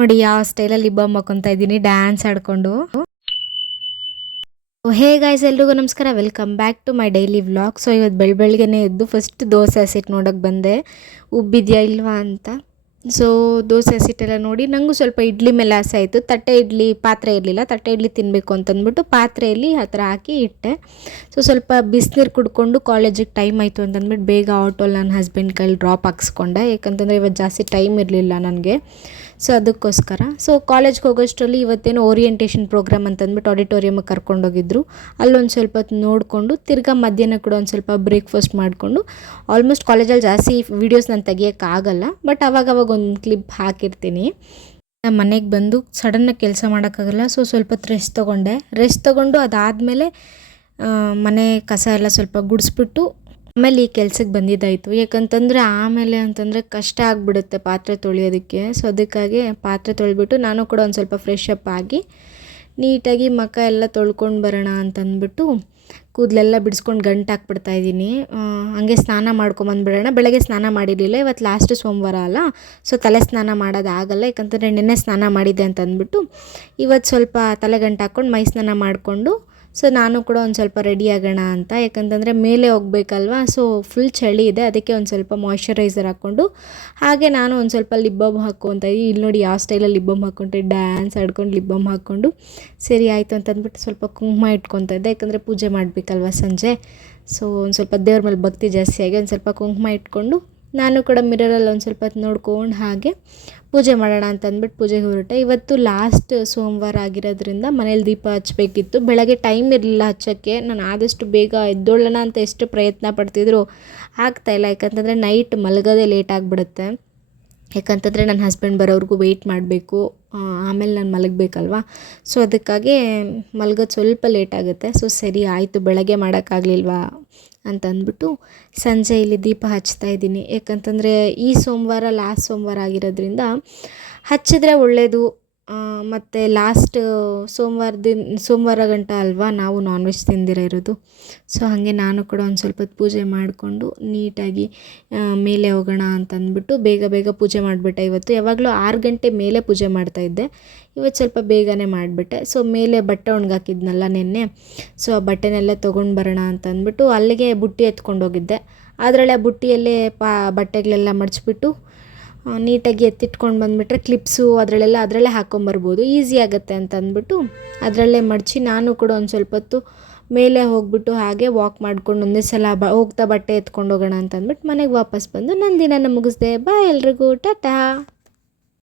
ನೋಡಿ ಯಾವ ಸ್ಟೈಲಲ್ಲಿ ಲಿಪ್ ಬಾಮ್ ಹಾಕೊಂತ ಇದ್ದೀನಿ ಡ್ಯಾನ್ಸ್ ಆಡ್ಕೊಂಡು. ಹೇ ಗೈಸ್, ಎಲ್ರಿಗೂ ನಮಸ್ಕಾರ, welcome back to my daily vlog. So ಇವತ್ತು ಬೆಳಗ್ಗೆನೇ ಎದ್ದು ಫಸ್ಟ್ ದೋಸೆ ಹಸಿಟ್ಟು ನೋಡೋಕೆ ಬಂದೆ, ಉಬ್ಬಿದೆಯಾ ಇಲ್ವಾ ಅಂತ. ಸೊ ದೋಸೆ ಹಸಿಟ್ಟೆಲ್ಲ ನೋಡಿ ನನಗೂ ಸ್ವಲ್ಪ ಇಡ್ಲಿ ಮೇಲೆ ಆಸೆ ಆಯಿತು. ತಟ್ಟೆ ಇಡ್ಲಿ ಪಾತ್ರೆ ಇರಲಿಲ್ಲ, ತಟ್ಟೆ ಇಡ್ಲಿ ತಿನ್ನಬೇಕು ಅಂತಂದ್ಬಿಟ್ಟು ಪಾತ್ರೆಯಲ್ಲಿ ಆ ಥರ ಹಾಕಿ ಇಟ್ಟೆ. ಸೊ ಸ್ವಲ್ಪ ಬಿಸಿನೀರು ಕುಡ್ಕೊಂಡು ಕಾಲೇಜಿಗೆ ಟೈಮ್ ಆಯಿತು ಅಂತಂದ್ಬಿಟ್ಟು ಬೇಗ ಆಟೋಲ್ಲಿ ನನ್ನ ಹಸ್ಬೆಂಡ್ ಕೈಲಿ ಡ್ರಾಪ್ ಹಾಕ್ಸ್ಕೊಂಡೆ. ಯಾಕಂತಂದರೆ ಇವತ್ತು ಜಾಸ್ತಿ ಟೈಮ್ ಇರಲಿಲ್ಲ ನನಗೆ. ಸೊ ಅದಕ್ಕೋಸ್ಕರ ಕಾಲೇಜ್ಗೆ ಹೋಗೋಷ್ಟರಲ್ಲಿ ಇವತ್ತೇನೋ ಓರಿಯೆಂಟೇಷನ್ ಪ್ರೋಗ್ರಾಮ್ ಅಂತಂದ್ಬಿಟ್ಟು ಆಡಿಟೋರಿಯಮ್ಗೆ ಕರ್ಕೊಂಡೋಗಿದ್ರು. ಅಲ್ಲೊಂದು ಸ್ವಲ್ಪ ಹೊತ್ತು ನೋಡಿಕೊಂಡು ತಿರ್ಗಾ ಮಧ್ಯಾಹ್ನ ಕೂಡ ಒಂದು ಸ್ವಲ್ಪ ಬ್ರೇಕ್ಫಾಸ್ಟ್ ಮಾಡಿಕೊಂಡು, ಆಲ್ಮೋಸ್ಟ್ ಕಾಲೇಜಲ್ಲಿ ಜಾಸ್ತಿ ವೀಡಿಯೋಸ್ ನಾನು ತೆಗಿಯೋಕ್ಕಾಗಲ್ಲ, ಬಟ್ ಅವಾಗವಾಗ ಒಂದು ಕ್ಲಿಪ್ ಹಾಕಿರ್ತೀನಿ. ನಮ್ಮ ಮನೆಗೆ ಬಂದು ಸಡನ್ನಾಗಿ ಕೆಲಸ ಮಾಡೋಕ್ಕಾಗಲ್ಲ. ಸೊ ಸ್ವಲ್ಪ ಹೊತ್ತು ರೆಸ್ಟ್ ತೊಗೊಂಡು ಅದಾದಮೇಲೆ ಮನೆ ಕಸ ಎಲ್ಲ ಸ್ವಲ್ಪ ಗುಡಿಸ್ಬಿಟ್ಟು ಆಮೇಲೆ ಈ ಕೆಲ್ಸಕ್ಕೆ ಬಂದಿದ್ದಾಯಿತು. ಯಾಕಂತಂದರೆ ಆಮೇಲೆ ಅಂತಂದರೆ ಕಷ್ಟ ಆಗಿಬಿಡುತ್ತೆ ಪಾತ್ರೆ ತೊಳೆಯೋದಕ್ಕೆ. ಸೊ ಅದಕ್ಕಾಗಿ ಪಾತ್ರೆ ತೊಳೆದ್ಬಿಟ್ಟು ನಾನು ಕೂಡ ಒಂದು ಸ್ವಲ್ಪ ಫ್ರೆಶ್ ಅಪ್ ಆಗಿ ನೀಟಾಗಿ ಮುಖ ಎಲ್ಲ ತೊಳ್ಕೊಂಡು ಬರೋಣ ಅಂತಂದ್ಬಿಟ್ಟು ಕೂದಲೆಲ್ಲ ಬಿಡಿಸ್ಕೊಂಡು ಗಂಟು ಹಾಕ್ಬಿಡ್ತಾಯಿದ್ದೀನಿ. ಹಂಗೆ ಸ್ನಾನ ಮಾಡ್ಕೊಂಬಂದ್ಬಿಡೋಣ. ಬೆಳಗ್ಗೆ ಸ್ನಾನ ಮಾಡಿರಲಿಲ್ಲ, ಇವತ್ತು ಲಾಸ್ಟ್ ಸೋಮವಾರ ಅಲ್ಲ, ಸೊ ತಲೆ ಸ್ನಾನ ಮಾಡೋದಾಗಲ್ಲ. ಯಾಕಂತಂದರೆ ನೆನ್ನೆ ಸ್ನಾನ ಮಾಡಿದ್ದೆ ಅಂತ ಅಂದ್ಬಿಟ್ಟು ಇವತ್ತು ಸ್ವಲ್ಪ ತಲೆ ಗಂಟು ಹಾಕ್ಕೊಂಡು ಮೈ ಸ್ನಾನ ಮಾಡಿಕೊಂಡು ಸೊ ನಾನು ಕೂಡ ಒಂದು ಸ್ವಲ್ಪ ರೆಡಿ ಆಗೋಣ ಅಂತ. ಯಾಕಂತಂದರೆ ಮೇಲೆ ಹೋಗ್ಬೇಕಲ್ವ, ಸೊ ಫುಲ್ ಚಳಿ ಇದೆ, ಅದಕ್ಕೆ ಒಂದು ಸ್ವಲ್ಪ ಮಾಯ್ಶ್ಚರೈಸರ್ ಹಾಕ್ಕೊಂಡು ಹಾಗೆ ನಾನು ಒಂದು ಸ್ವಲ್ಪ ಲಿಪ್ ಬಾಮ್ ಹಾಕ್ಕೊತ ಇದ್ದೀನಿ. ಇಲ್ಲಿ ನೋಡಿ ಯಾವ ಸ್ಟೈಲಲ್ಲಿ ಲಿಪ್ ಬಾಮ್ ಹಾಕ್ಕೊಂಡೆ, ಡ್ಯಾನ್ಸ್ ಆಡ್ಕೊಂಡು ಲಿಪ್ ಬಾಮ್ ಹಾಕ್ಕೊಂಡು ಸರಿ ಆಯಿತು ಅಂತಂದ್ಬಿಟ್ಟು ಸ್ವಲ್ಪ ಕುಂಕುಮ ಇಟ್ಕೊತ ಇದ್ದೆ. ಯಾಕಂದರೆ ಪೂಜೆ ಮಾಡಬೇಕಲ್ವ ಸಂಜೆ. ಸೊ ಒಂದು ಸ್ವಲ್ಪ ದೇವ್ರ ಮೇಲೆ ಭಕ್ತಿ ಜಾಸ್ತಿಯಾಗಿ ಒಂದು ಸ್ವಲ್ಪ ಕುಂಕುಮ ಇಟ್ಕೊಂಡು ನಾನು ಕೂಡ ಮಿರರಲ್ಲಿ ಒಂದು ಸ್ವಲ್ಪ ಹೊತ್ತು ನೋಡ್ಕೊಂಡು ಹಾಗೆ ಪೂಜೆ ಮಾಡೋಣ ಅಂತ ಅಂದ್ಬಿಟ್ಟು ಪೂಜೆಗೆ ಹೊರಟೆ. ಇವತ್ತು ಲಾಸ್ಟ್ ಸೋಮವಾರ ಆಗಿರೋದ್ರಿಂದ ಮನೇಲಿ ದೀಪ ಹಚ್ಚಬೇಕಿತ್ತು. ಬೆಳಗ್ಗೆ ಟೈಮ್ ಇರಲಿಲ್ಲ ಹಚ್ಚೋಕ್ಕೆ. ನಾನು ಆದಷ್ಟು ಬೇಗ ಎದ್ದೋಳ್ಳೋಣ ಅಂತ ಎಷ್ಟು ಪ್ರಯತ್ನ ಪಡ್ತಿದ್ರು ಆಗ್ತಾಯಿಲ್ಲ. ಯಾಕಂತಂದರೆ ನೈಟ್ ಮಲಗೋದೇ ಲೇಟ್ ಆಗಿಬಿಡುತ್ತೆ. ಯಾಕಂತಂದರೆ ನನ್ನ ಹಸ್ಬೆಂಡ್ ಬರೋವ್ರಿಗೂ ವೆಯ್ಟ್ ಮಾಡಬೇಕು, ಆಮೇಲೆ ನಾನು ಮಲಗಬೇಕಲ್ವ. ಸೊ ಅದಕ್ಕಾಗಿ ಮಲಗೋದು ಸ್ವಲ್ಪ ಲೇಟ್ ಆಗುತ್ತೆ. ಸೊ ಸರಿ ಆಯಿತು, ಬೆಳಗ್ಗೆ ಮಾಡೋಕ್ಕಾಗಲಿಲ್ವಾ ಅಂತ ಅಂದ್ಬಿಟ್ಟು ಸಂಜೆ ಇಲ್ಲಿ ದೀಪ ಹಚ್ತಾ ಇದ್ದೀನಿ. ಯಾಕಂತಂದರೆ ಈ ಸೋಮವಾರ ಲಾಸ್ಟ್ ಸೋಮವಾರ ಆಗಿರೋದ್ರಿಂದ ಹಚ್ಚಿದ್ರೆ ಒಳ್ಳೆಯದು. ಮತ್ತು ಲಾಸ್ಟ್ ಸೋಮವಾರ ಗಂಟ ಅಲ್ವಾ ನಾವು ನಾನ್ ವೆಜ್ ತಿಂದಿರ ಇರೋದು. ಸೊ ಹಾಗೆ ನಾನು ಕೂಡ ಒಂದು ಸ್ವಲ್ಪ ಹೊತ್ತು ಪೂಜೆ ಮಾಡಿಕೊಂಡು ನೀಟಾಗಿ ಮೇಲೆ ಹೋಗೋಣ ಅಂತಂದ್ಬಿಟ್ಟು ಬೇಗ ಪೂಜೆ ಮಾಡಿಬಿಟ್ಟೆ. ಇವತ್ತು ಯಾವಾಗಲೂ 6 ಗಂಟೆ ಮೇಲೆ ಪೂಜೆ ಮಾಡ್ತಾಯಿದ್ದೆ, ಇವತ್ತು ಸ್ವಲ್ಪ ಬೇಗನೆ ಮಾಡಿಬಿಟ್ಟೆ. ಸೊ ಮೇಲೆ ಬಟ್ಟೆ ಒಣಗಾಕಿದ್ನಲ್ಲ ನಿನ್ನೆ, ಸೊ ಆ ಬಟ್ಟೆನೆಲ್ಲ ತೊಗೊಂಡು ಬರೋಣ ಅಂತಂದ್ಬಿಟ್ಟು ಅಲ್ಲಿಗೆ ಬುಟ್ಟಿ ಎತ್ಕೊಂಡು ಹೋಗಿದ್ದೆ. ಅದರಲ್ಲೇ ಆ ಬುಟ್ಟಿಯಲ್ಲೇ ಬಟ್ಟೆಗಳೆಲ್ಲ ಮಡಚಿಬಿಟ್ಟು ನೀಟಾಗಿ ಎತ್ತಿಟ್ಕೊಂಡು ಬಂದುಬಿಟ್ರೆ ಕ್ಲಿಪ್ಸು ಅದರಲ್ಲೇ ಹಾಕ್ಕೊಂಬರ್ಬೋದು, ಈಸಿ ಆಗುತ್ತೆ ಅಂತ ಅಂದ್ಬಿಟ್ಟು ಅದರಲ್ಲೇ ಮಡಚಿ ನಾನು ಕೂಡ ಒಂದು ಸ್ವಲ್ಪ ಹೊತ್ತು ಮೇಲೆ ಹೋಗ್ಬಿಟ್ಟು ಹಾಗೆ ವಾಕ್ ಮಾಡ್ಕೊಂಡು ಒಂದೇ ಸಲ ಹೋಗ್ತಾ ಬಟ್ಟೆ ಎತ್ಕೊಂಡು ಹೋಗೋಣ ಅಂತ ಅಂದ್ಬಿಟ್ಟು ಮನೆಗೆ ವಾಪಸ್ ಬಂದು ನನ್ನ ದಿನನ ಮುಗಿಸ್ದೆ. ಬಾಯ್ ಎಲ್ರಿಗೂ, ಟಾಟಾ.